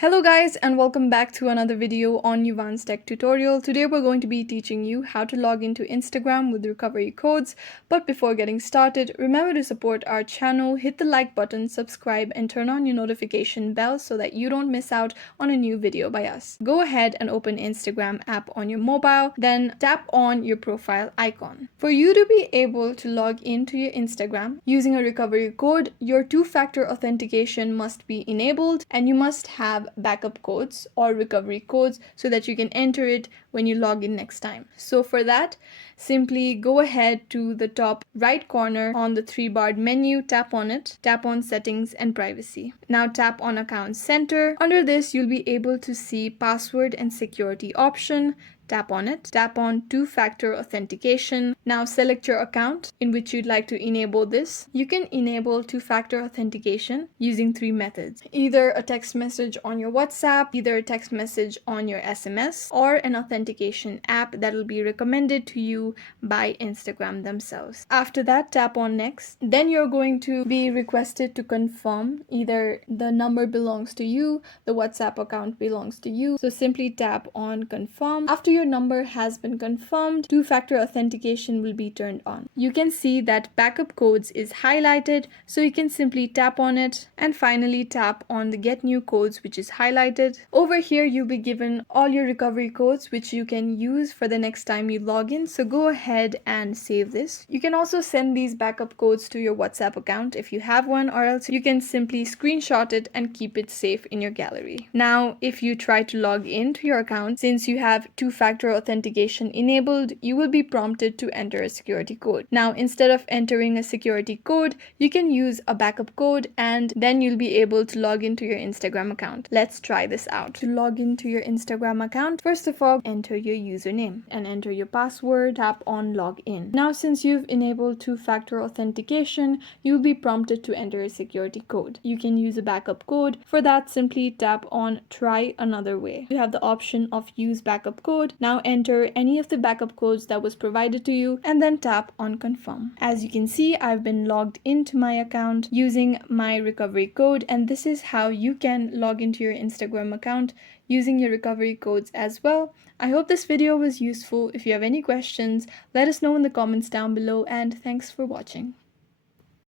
Hello guys and welcome back to another video on Yuvan's Tech Tutorial. Today we're going to be teaching you how to log into Instagram with recovery codes. But before getting started, remember to support our channel, hit the like button, subscribe and turn on your notification bell so that you don't miss out on a new video by us. Go ahead and open Instagram app on your mobile, then tap on your profile icon. For you to be able to log into your Instagram using a recovery code, your two-factor authentication must be enabled and you must have backup codes or recovery codes so that you can enter it when you log in next time. So for that, simply go ahead to the top right corner on the three-barred menu, tap on it, tap on settings and privacy. Now tap on account center. Under this, you'll be able to see password and security option. Tap on it, tap on two-factor authentication. Now select your account in which you'd like to enable this. You can enable two-factor authentication using three methods: either a text message on your WhatsApp, either a text message on your SMS, or an authentication app that will be recommended to you by Instagram themselves. After that, tap on next. Then you're going to be requested to confirm either the number belongs to you, the WhatsApp account belongs to you. So simply tap on confirm. After your number has been confirmed, two-factor authentication will be turned on. You can see that backup codes is highlighted, so you can simply tap on it and finally tap on the get new codes, which is highlighted. Over here you'll be given all your recovery codes which you can use for the next time you log in, so go ahead and save this. You can also send these backup codes to your WhatsApp account if you have one, or else you can simply screenshot it and keep it safe in your gallery. Now if you try to log into your account, since you have two-factor authentication enabled, you will be prompted to enter a security code. Now instead of entering a security code, you can use a backup code and then you'll be able to log into your Instagram account. Let's try this out. To log into your Instagram account, first of all, enter your username and enter your password. Tap on login. Now since you've enabled two-factor authentication, you'll be prompted to enter a security code. You can use a backup code. For that, simply tap on try another way. You have the option of use backup code. Now enter any of the backup codes that was provided to you and then tap on confirm. As you can see, I've been logged into my account using my recovery code, and this is how you can log into your Instagram account using your recovery codes as well. I hope this video was useful. If you have any questions, let us know in the comments down below, and thanks for watching.